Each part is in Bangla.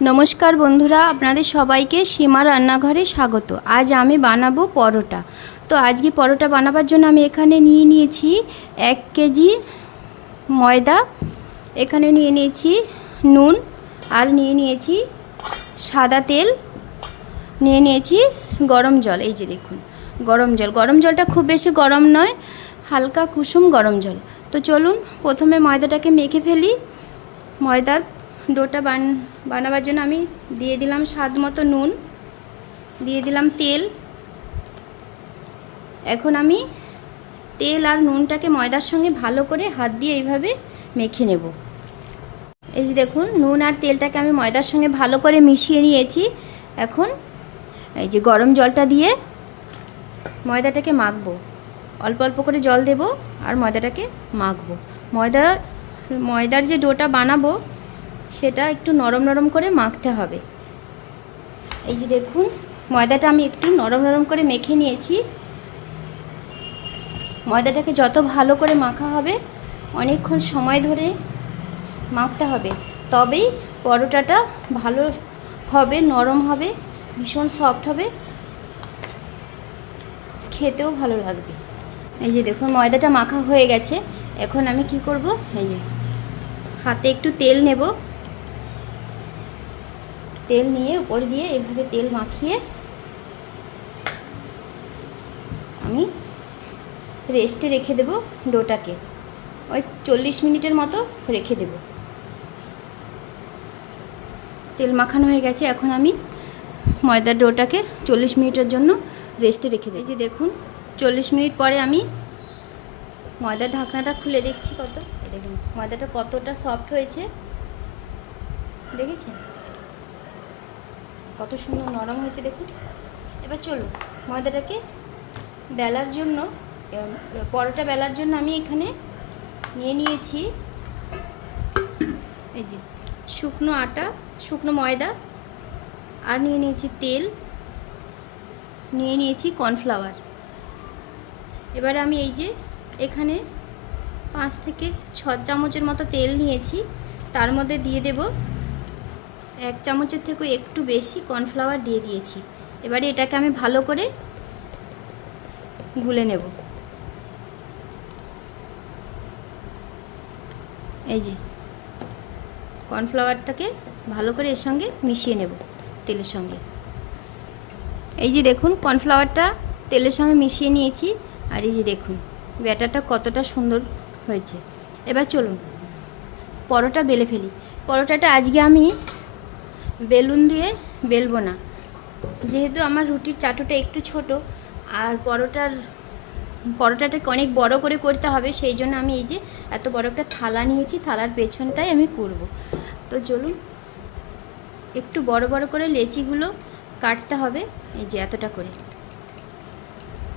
নমস্কার বন্ধুরা, আপনাদের সবাইকে সীমা রান্নাঘরে স্বাগত। আজ আমি বানাবো পরোটা। তো আজকে পরোটা বানাবার জন্য আমি এখানে নিয়ে নিয়েছি এক কেজি ময়দা, এখানে নিয়ে নিয়েছি নুন আর নিয়ে নিয়েছি সাদা তেল, নিয়ে নিয়েছি গরম জল। এই যে দেখুন, গরম জল। গরম জলটা খুব বেশি গরম নয়, হালকা কুসুম গরম জল। তো চলুন, প্রথমে ময়দাটাকে মেখে ফেলি। ময়দার ডোটা বান, বানাবার জন্য আমি দিয়ে দিলাম স্বাদ মতো নুন, দিয়ে দিলাম তেল। এখন আমি তেল আর নুনটাকে ময়দার সঙ্গে ভালো করে হাত দিয়ে এইভাবে মেখে নেব। এই যে দেখুন, নুন আর তেলটাকে আমি ময়দার সঙ্গে ভালো করে মিশিয়ে নিয়েছি। এখন এই যে গরম জলটা দিয়ে ময়দাটাকে মাখবো। অল্প অল্প করে জল দেব আর ময়দাটাকে মাখবো। ময়দা, ময়দার যে ডোটা বানাবো সেটা একটু নরম নরম করে মাখতে হবে। এই যে দেখুন, ময়দাটা আমি একটু নরম নরম করে মেখে নিয়েছি। ময়দাটাকে যত ভালো করে মাখা হবে, অনেকক্ষণ সময় ধরে মাখতে হবে। তবেই পরোটাটা ভালো হবে, নরম হবে, ভীষণ সফট হবে। খেতেও ভালো লাগবে। এই যে দেখুন, ময়দাটা মাখা হয়ে গেছে। এখন আমি কি করব? এই যে, হাতে একটু তেল নেব। তেল নিয়ে উপর দিয়ে এভাবে তেল মাখিয়ে আমি রেস্টে রেখে দেব ডোটাকে। ওই চল্লিশ মিনিটের মতো রেখে দেব। তেল মাখানো হয়ে গেছে, এখন আমি ময়দার ডোটাকে চল্লিশ মিনিটের জন্য রেস্টে রেখে দিয়েছি দেখুন, চল্লিশ মিনিট পরে আমি ময়দার ঢাকনাটা খুলে দেখছি কত। দেখুন, ময়দাটা কতটা সফট হয়েছে। দেখেছেন? কত সুন্দর নরম হয়েছে দেখুন। এবার চলুন, ময়দাটাকে বেলার জন্য পরোটা বেলার জন্য আমি এখানে নিয়ে নিয়েছি। এই যে, শুকনো আটা, শুকনো ময়দা, আর নিয়ে নিয়েছি তেল, নিয়ে নিয়েছি কর্নফ্লাওয়ার। এবার আমি এই যে, এখানে পাঁচ থেকে ছ চামচের মতো তেল নিয়েছি, তার মধ্যে দিয়ে দেব এক চামচের থেকে একটু বেশি কর্নফ্লাওয়ার দিয়ে দিয়েছি। এবারে এটাকে আমি ভালো করে গুলে নেব। এই যে, কর্নফ্লাওয়ারটাকে ভালো করে এর সঙ্গে মিশিয়ে নেব তেলের সঙ্গে। এই যে দেখুন, কর্নফ্লাওয়ারটা তেলের সঙ্গে মিশিয়ে নিয়েছি, আর এই যে দেখুন, ব্যাটারটা কতটা সুন্দর হয়েছে। এবার চলুন, পরোটা বেলে ফেলি। পরোটাটা আজকে আমি বেলুন দিয়ে বেলবো না। যেহেতু আমার রুটির চাটুটা একটু ছোট, আর পরোটার, পরোটাটাকে অনেক বড় করে করতে হবে, সেই জন্য আমি এই যে এত বড় একটা থালা নিয়েছি, থালার পেছনটাই আমি করব। তো চলুন, একটু বড় বড় করে লেচিগুলো কাটতে হবে, এই যে এতটা করে।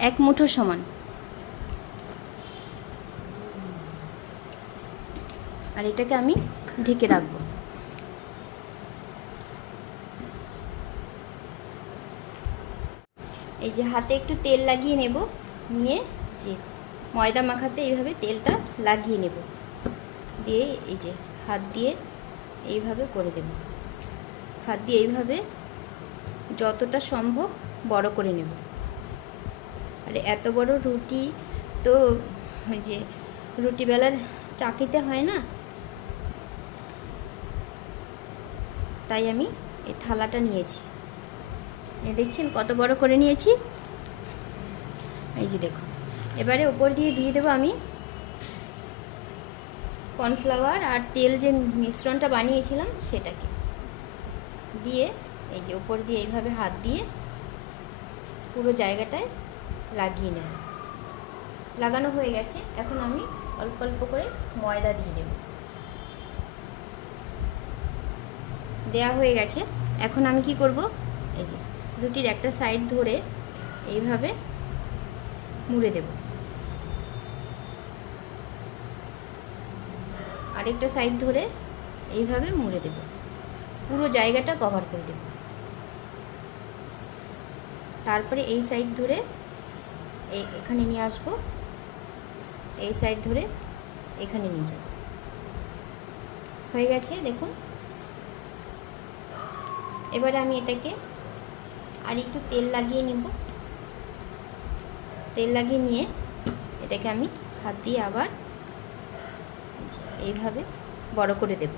এক মুঠো সমান। আর এটাকে আমি ঢেকে রাখব। এই যে হাতে একটু তেল লাগিয়ে নেব, নিয়ে যে ময়দা মাখাতে এইভাবে তেলটা লাগিয়ে নেব। দিয়ে এই যে হাত দিয়ে এইভাবে করে দেব। হাত দিয়ে এইভাবে যতটা সম্ভব বড় করে নেব। আর এত বড় রুটি তো ওই যে রুটি বেলার চাকিতে হয় না? তাই আমি এই থালাটা নিয়েছি। এ দেখছেন কত বড় করে নিয়েছি? এই যে দেখুন। এবারে উপর দিয়ে দিয়ে দেবো আমি কর্নফ্লাওয়ার আর তেল যে মিশ্রণটা বানিয়েছিলাম সেটাকে। দিয়ে এই যে উপর দিয়ে এইভাবে হাত দিয়ে পুরো জায়গাটায় লাগিয়ে নেব। লাগানো হয়ে গেছে। এখন আমি অল্প অল্প করে ময়দা দিয়ে দেব। দেয়া হয়ে গেছে। এখন আমি কি করব? এই যে রুটির একটা সাইড ধরে এইভাবে মুড়ে দেব। আরেকটা সাইড ধরে এইভাবে মুড়ে দেব। পুরো জায়গাটা কভার করে দেব। তারপরে এই সাইড ধরে এখানে নিয়ে আসব। এই সাইড ধরে এখানে নিয়ে যাব। হয়ে গেছে, দেখুন। এবারে আমি এটাকে আর একটু তেল লাগিয়ে নিব। তেল লাগিয়ে নিয়ে এটাকে আমি হাত দিয়ে আবার এইভাবে বড় করে দেব।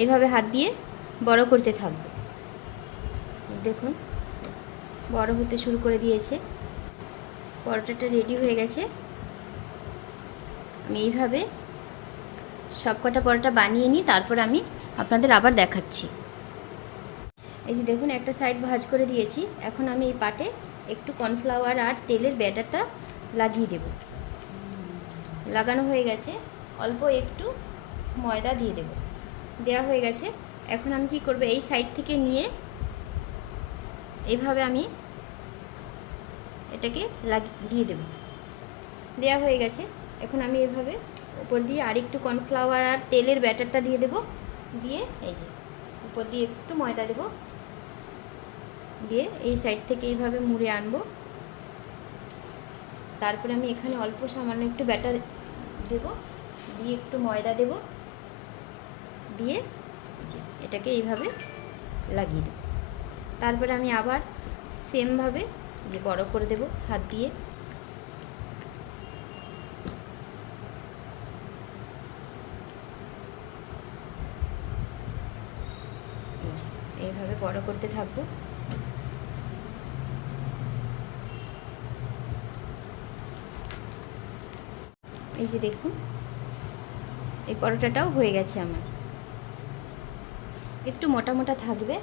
এইভাবে হাত দিয়ে বড় করতে থাকব। দেখুন, বড় হতে শুরু করে দিয়েছে। পরোটাটা রেডি হয়ে গেছে। আমি এইভাবে সব কটা পরোটা বানিয়ে নিই তারপর আমি আপনাদের আবার দেখাচ্ছি। এই যে দেখুন, একটা সাইড ভাজ করে দিয়েছি। এখন আমি এই পাটে একটু কর্নফ্লাওয়ার আর তেলের ব্যাটারটা লাগিয়ে দেব। লাগানো হয়ে গেছে। অল্প একটু ময়দা দিয়ে দেব। দেওয়া হয়ে গেছে। এখন আমি কি করব, এই সাইড থেকে নিয়ে এইভাবে আমি এটাকে দিয়ে দেব। দেওয়া হয়ে গেছে। এখন আমি এভাবে উপর দিয়ে আর একটু কর্নফ্লাওয়ার আর তেলের ব্যাটারটা দিয়ে দেব। দিয়ে এই যে উপর দিয়ে একটু ময়দা দেব। দিয়ে এই সাইড থেকে এইভাবে মুড়ে আনব। তারপরে আমি এখানে অল্প সামান্য একটু ব্যাটার দেব, দিয়ে একটু ময়দা দেব, দিয়ে এটাকে এইভাবে লাগিয়ে দেব। তারপরে আমি আবার সেমভাবে যে বড় করে দেব হাত দিয়ে। এইভাবে বড় করতে থাকব। এই যে দেখুন, এই পরোটাটাও হয়ে গেছে আমার। একটু মোটা মোটা থাকবে।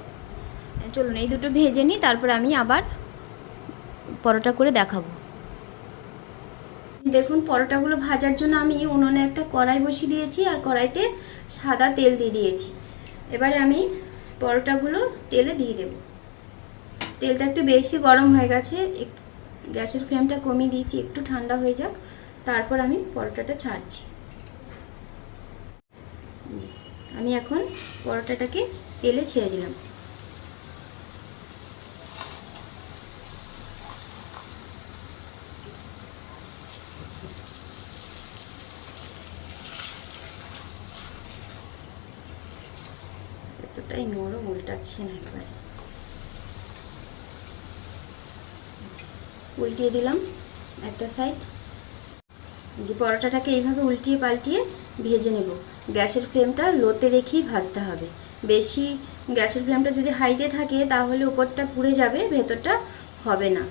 চলুন, এই দুটো ভেজে নিই, তারপর আমি আবার পরোটা করে দেখাবো। দেখুন, পরোটাগুলো ভাজার জন্য আমি উনুনে একটা কড়াই বসিয়ে দিয়েছি আর কড়াইতে সাদা তেল দিয়ে দিয়েছি। এবারে আমি পরোটাগুলো তেলে দিয়ে দেব। তেলটা একটু বেশি গরম হয়ে গেছে গ্যাসের ফ্লেমটা কমিয়ে দিয়েছি, একটু ঠান্ডা হয়ে যাক। তারপর আমি পরোটাটা ছাড়ছি। আমি এখন পরোটাটাকে তেলে ছেড়ে দিলাম। এতটাই নরম উল্টাচ্ছে না একবার। উল্টিয়ে দিলাম একটা সাইড যে পরোটাটাকে এইভাবে উল্টিয়ে পাল্টিয়ে ভেজে নেব। গ্যাসের ফ্লেমটা লোতে রেখেই ভাজতে হবে। বেশি গ্যাসের ফ্লেমটা যদি হাইতে থাকে, তাহলে উপরটা পুড়ে যাবে, ভেতরটা হবে না।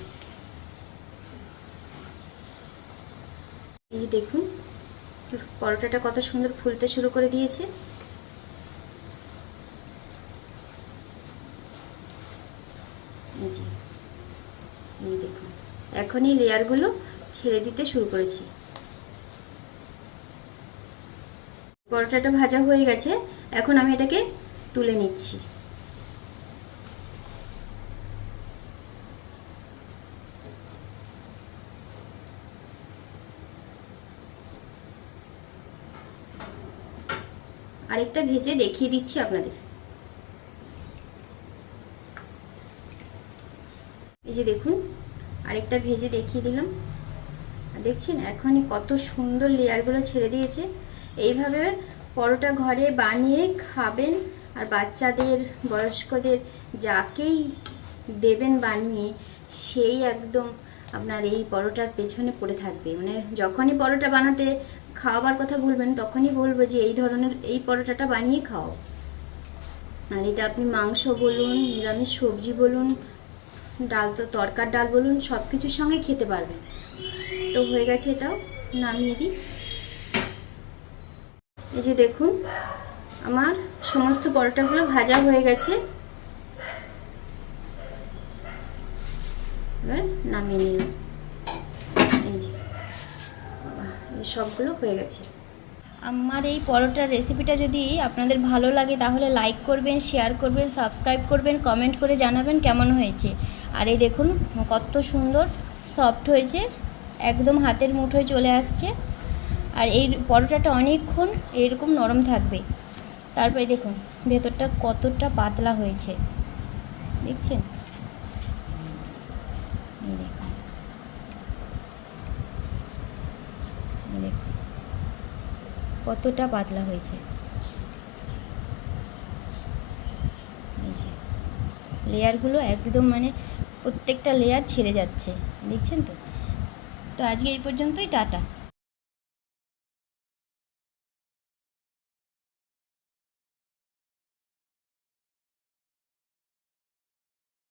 এই যে দেখুন, পরোটাটা কত সুন্দর ফুলতে শুরু করে দিয়েছে। এই দেখুন, এখনই লেয়ারগুলো ছেড়ে দিতে শুরু করেছি। পরোটাটা ভাজা হয়ে গেছে, এখন আমি এটাকে তুলে নিচ্ছি। আরেকটা ভেজে দেখিয়ে দিচ্ছি আপনাদের। এই যে দেখুন, আরেকটা ভেজে দেখিয়ে দিলাম। দেখছেন, এখনই কত সুন্দর লেয়ারগুলো ছেড়ে দিয়েছে। এইভাবে পরোটা ঘরে বানিয়ে খাবেন আর বাচ্চাদের, বয়স্কদের যাকেই দেবেন বানিয়ে, সেই একদম আপনার এই পরোটার পেছনে পড়ে থাকবে। মানে যখনই পরোটা বানাতে খাওয়াবার কথা বলবেন, তখনই বলব যে এই ধরনের এই পরোটাটা বানিয়ে খাও। আর এটা আপনি মাংস বলুন, নিরামিষ সবজি বলুন, ডাল তো তরকার ডাল বলুন সব কিছুর সঙ্গে খেতে পারবেন। তো হয়ে গেছে এটাও, নামিয়ে দিই। এই যে দেখুন, আমার সমস্ত পরোটাগুলো ভাজা হয়ে গেছে। এবার নামিয়ে নিলাম। এই যে এই সবগুলো হয়ে গেছে। আমার এই পরোটার রেসিপিটা যদি আপনাদের ভালো লাগে, তাহলে লাইক করবেন শেয়ার করবেন সাবস্ক্রাইব করবেন কমেন্ট করে জানাবেন কেমন হয়েছে। আর এই দেখুন, কত সুন্দর সফট হয়েছে, একদম হাতের মুঠোয় চলে আসছে। আর এই পরোটাটা অনেকক্ষণ এরকম নরম থাকবে। তারপরে দেখুন, ভেতরটা কতটা পাতলা হয়েছে। দেখছেন? দেখুন। কতটা পাতলা হয়েছে। লেয়ারগুলো একদম মানে প্রত্যেকটা লেয়ার ছেড়ে যাচ্ছে। দেখছেন তো? তো আজকে এই পর্যন্তই, টাটা।